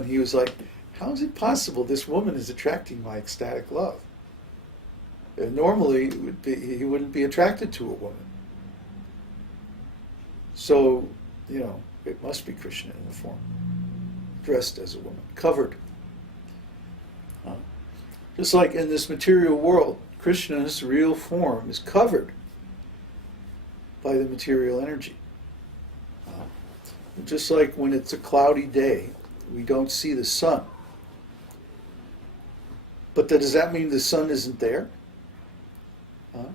woman, he was like, how is it possible this woman is attracting my ecstatic love? Normally, he wouldn't be attracted to a woman. So, it must be Kṛṣṇa in the form, dressed as a woman, covered. Just like in this material world, Kṛṣṇa's real form is covered by the material energy. Just like when it's a cloudy day, we don't see the sun. But does that mean the sun isn't there?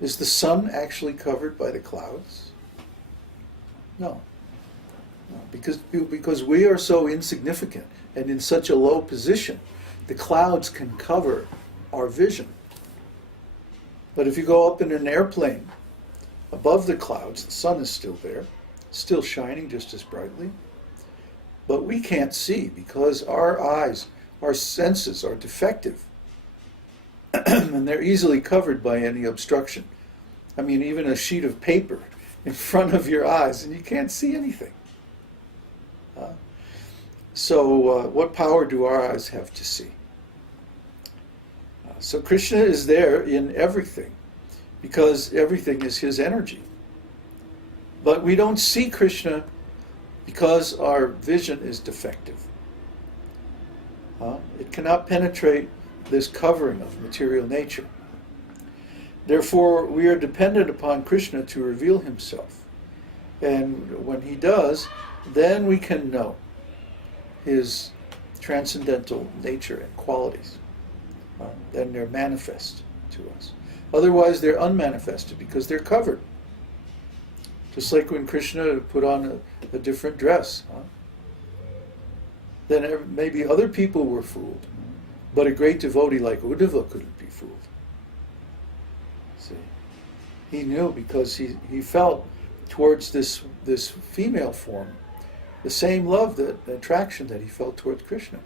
Is the sun actually covered by the clouds? No. Because we are so insignificant and in such a low position, the clouds can cover our vision. But if you go up in an airplane, above the clouds, the sun is still there, still shining just as brightly. But we can't see because our eyes, our senses are defective. And they're easily covered by any obstruction. I mean, even a sheet of paper in front of your eyes and you can't see anything. So what power do our eyes have to see? So Kṛṣṇa is there in everything because everything is his energy. But we don't see Kṛṣṇa because our vision is defective. It cannot penetrate this covering of material nature. Therefore, we are dependent upon Kṛṣṇa to reveal himself. And when he does, then we can know his transcendental nature and qualities. Then they're manifest to us. Otherwise, they're unmanifested because they're covered. Just like when Kṛṣṇa put on a different dress. Then maybe other people were fooled. But a great devotee like Uddhava couldn't be fooled. See, he knew because he felt towards this female form the same love, the attraction that he felt towards Kṛṣṇa.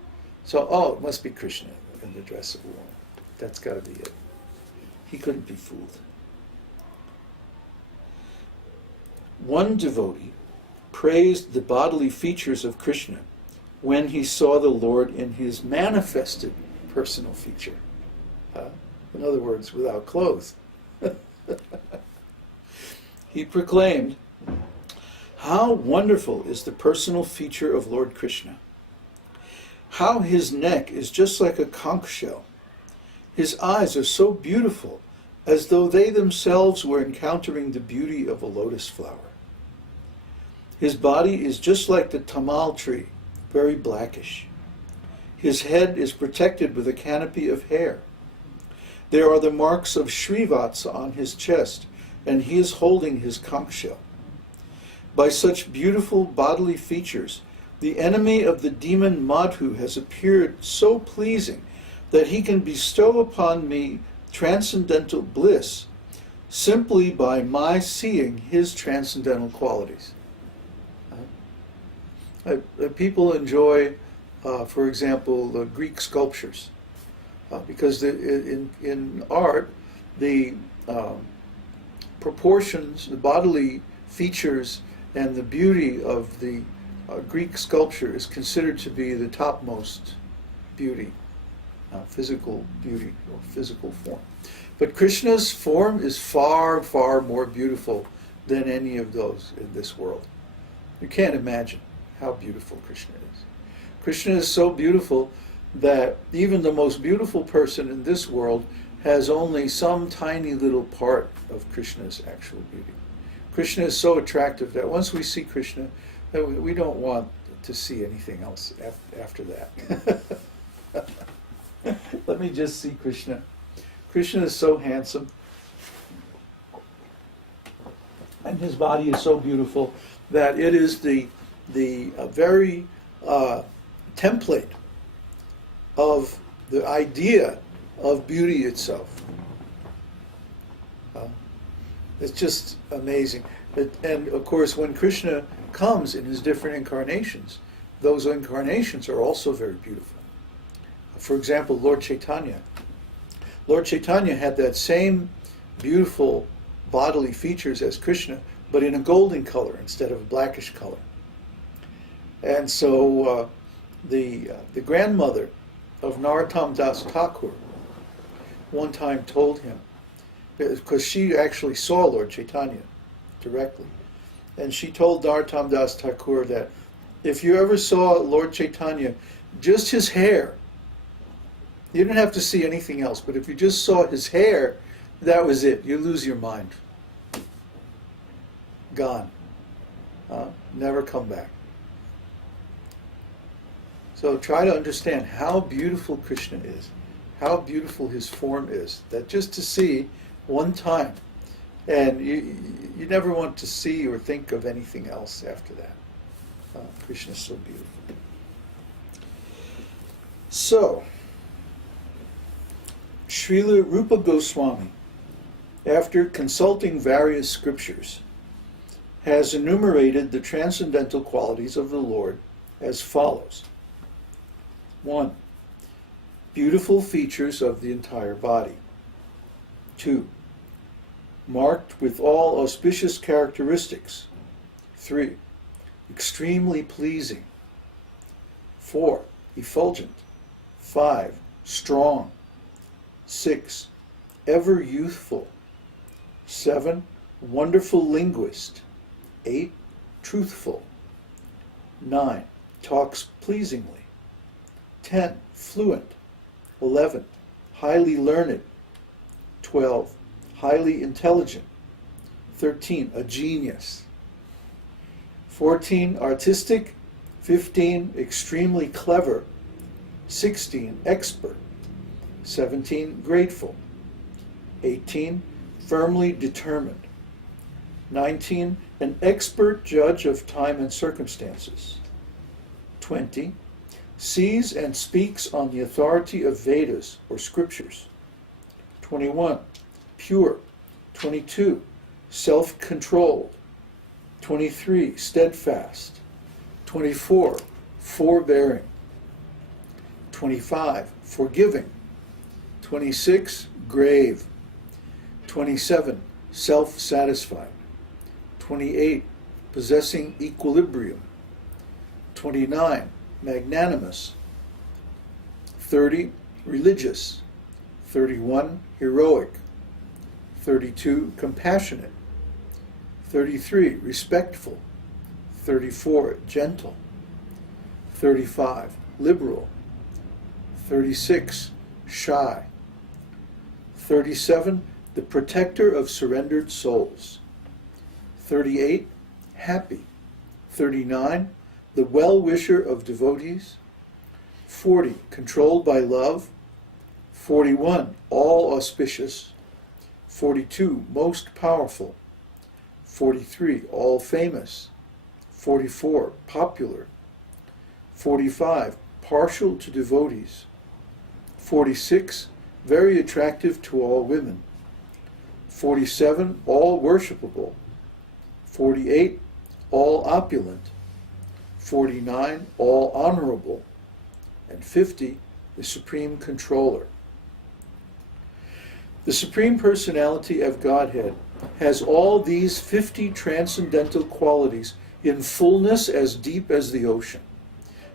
So, it must be Kṛṣṇa in the dress of a woman. That's got to be it. He couldn't be fooled. One devotee praised the bodily features of Kṛṣṇa when he saw the Lord in his manifested personal feature. In other words, without clothes. He proclaimed, "How wonderful is the personal feature of Lord Kṛṣṇa! How his neck is just like a conchshell. His eyes are so beautiful, as though they themselves were encountering the beauty of a lotus flower. His body is just like the tāmala tree, very blackish. His head is protected with a canopy of hair. There are the marks of śrīvatsa on his chest, and he is holding his conchshell. By such beautiful bodily features, the enemy of the demon Madhu has appeared so pleasing that he can bestow upon me transcendental bliss simply by my seeing his transcendental qualities." People enjoy, for example, Greek sculptures, because in art, the proportions, the bodily features, and the beauty of the Greek sculpture is considered to be the topmost beauty, physical beauty or physical form. But Kṛṣṇa's form is far, far more beautiful than any of those in this world. You can't imagine how beautiful Kṛṣṇa is. Kṛṣṇa is so beautiful that even the most beautiful person in this world has only some tiny little part of Kṛṣṇa's actual beauty. Kṛṣṇa is so attractive that once we see Kṛṣṇa, we don't want to see anything else after that. Let me just see Kṛṣṇa. Kṛṣṇa is so handsome, and his body is so beautiful that it is the very template of the idea of beauty itself. It's just amazing. And of course, when Kṛṣṇa comes in his different incarnations, those incarnations are also very beautiful. For example, Lord Chaitanya. Lord Chaitanya had that same beautiful bodily features as Kṛṣṇa, but in a golden color instead of a blackish color. And so The grandmother of Narottam Das Thakur one time told him, because she actually saw Lord Chaitanya directly, and she told Narottam Das Thakur that if you ever saw Lord Chaitanya, just his hair, you didn't have to see anything else, but if you just saw his hair, that was it. You lose your mind. Gone. Never come back. So try to understand how beautiful Krishna is, how beautiful his form is, that just to see one time, and you never want to see or think of anything else after that. Krishna is so beautiful. So, Śrīla Rūpa Gosvāmī, after consulting various scriptures, has enumerated the transcendental qualities of the Lord as follows. 1. Beautiful features of the entire body. 2. Marked with all auspicious characteristics. 3. Extremely pleasing. 4. Effulgent. 5. Strong. 6. Ever youthful. 7. Wonderful linguist. 8. Truthful. 9. Talks pleasingly. 10. Fluent. 11. Highly learned. 12. Highly intelligent. 13. A genius. 14. Artistic. 15. Extremely clever. 16. Expert. 17. Grateful. 18. Firmly determined. 19. An expert judge of time and circumstances. 20. Sees and speaks on the authority of Vedas or scriptures. 21. Pure. 22. Self-controlled. 23. Steadfast. 24. Forbearing. 25. Forgiving. 26. Grave. 27. Self-satisfied. 28. Possessing equilibrium. 29. Magnanimous. 30. Religious. 31. Heroic. 32. Compassionate. 33. Respectful. 34. Gentle. 35. Liberal. 36. Shy. 37. The protector of surrendered souls. 38. Happy. 39. The well-wisher of devotees. 40. Controlled by love. 41. All auspicious. 42. Most powerful. 43. All famous. 44. Popular. 45. Partial to devotees. 46. Very attractive to all women. 47. All worshipable. 48. All opulent. 49. All honorable. And 50. The Supreme Controller. The Supreme Personality of Godhead has all these 50 transcendental qualities in fullness as deep as the ocean.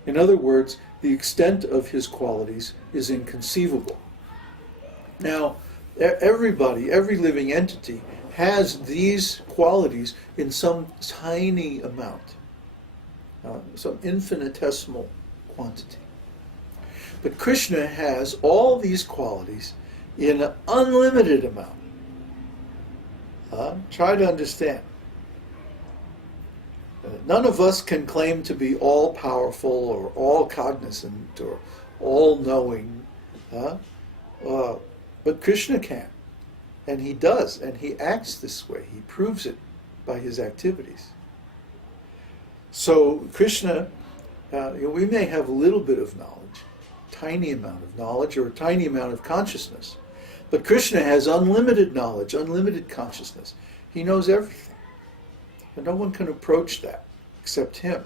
In other words, the extent of his qualities is inconceivable. Now, everybody, every living entity, has these qualities in some tiny amount, some infinitesimal quantity. But Krishna has all these qualities in an unlimited amount. Try to understand. None of us can claim to be all-powerful or all-cognizant or all-knowing. But Krishna can. And he does. And he acts this way. He proves it by his activities. So Krishna, we may have a little bit of knowledge, tiny amount of knowledge or a tiny amount of consciousness. But Krishna has unlimited knowledge, unlimited consciousness. He knows everything. And no one can approach that except him.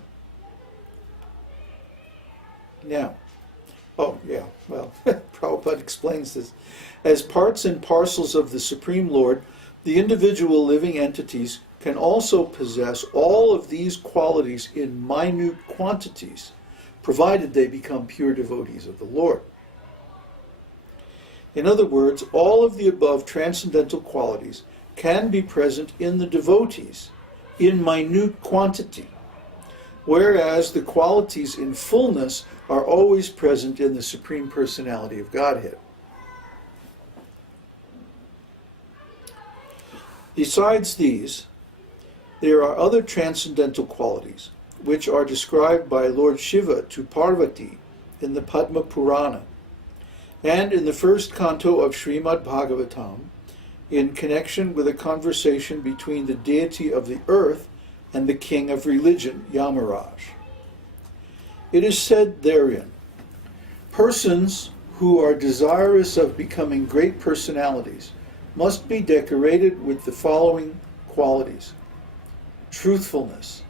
Now, Prabhupada explains this. As parts and parcels of the Supreme Lord, the individual living entities can also possess all of these qualities in minute quantities, provided they become pure devotees of the Lord. In other words, all of the above transcendental qualities can be present in the devotees in minute quantity, whereas the qualities in fullness are always present in the Supreme Personality of Godhead. Besides these, there are other transcendental qualities which are described by Lord Shiva to Parvati in the Padma Purana and in the first canto of Śrīmad-Bhāgavatam in connection with a conversation between the deity of the earth and the king of religion, Yamaraj. It is said therein, persons who are desirous of becoming great personalities must be decorated with the following qualities: truthfulness,